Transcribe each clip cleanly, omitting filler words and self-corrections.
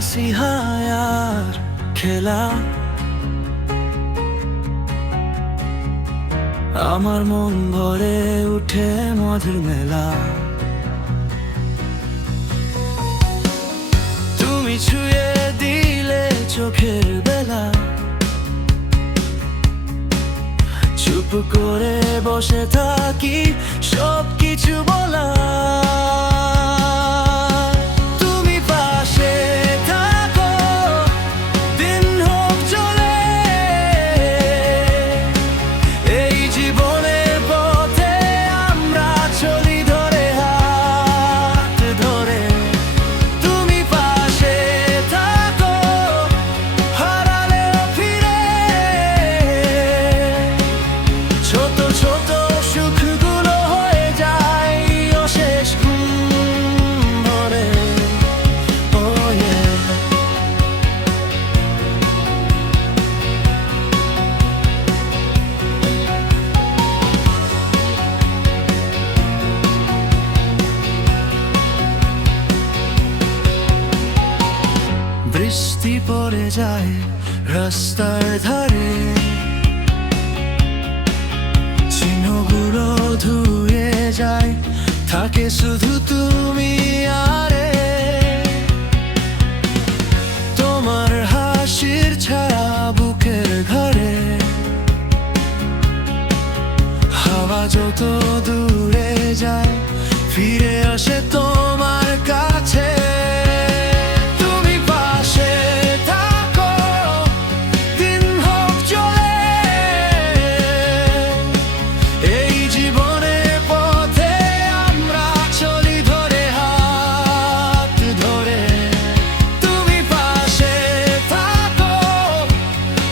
হাসি হায়ার খেলা, আমার মন ভরে উঠে মধুর মেলা। তুমি ছুঁয়ে দিলে চোখের বেলা, চুপ করে বসে থাকি সব কিছু বলা। তুমি পাশে থাকো, দিন হোক চলে, এই জীবনের পথে আমরা চলি ধরে হাত ধরে। তুমি পাশে থাকো, হারালেও ফিরে, ছোট ছোট সুখগুলো হয়ে যায় অশেষ ঘুম ভরে। Oh yeah. বৃষ্টি পড়ে যায় রাস্তার ধারে, চিহ্নগুলো ধুয়ে যায়, থাকে শুধু তুমি আরে। তোমার হাসির ছায়া বুকের ঘরে, হাওয়া যত দূরে যায় ফিরে আসে তোমার কাছে। তুমি পাশে থাকো, দিন হোক চলে, এই জীবনের পথে আমরা চলি ধরে হাত ধরে। তুমি পাশে থাকো,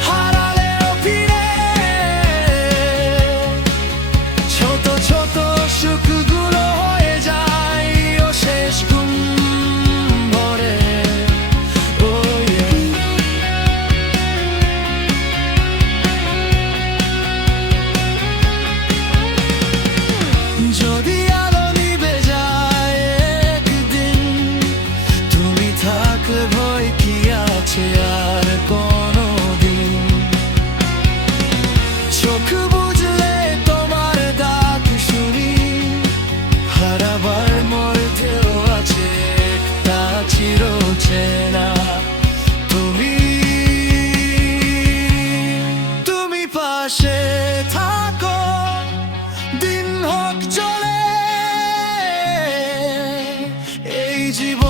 হারালেও ফিরে, ছোট ছোট সুখগুলো হয়ে যায় অশেষ ঘুম ভরে। Oh yeah. যদি আলো নিভে যায় একদিন, তুমি থাকলে ভয় কি আছে আর কোনো দিন। চোখ বুঝলে তোমার ডাক শুনি, হারাবার মধ্যেও আছে একটা চিরচেনা তুমি। তুমি পাশে থাকো, দিন হোক চলে, এই জীবন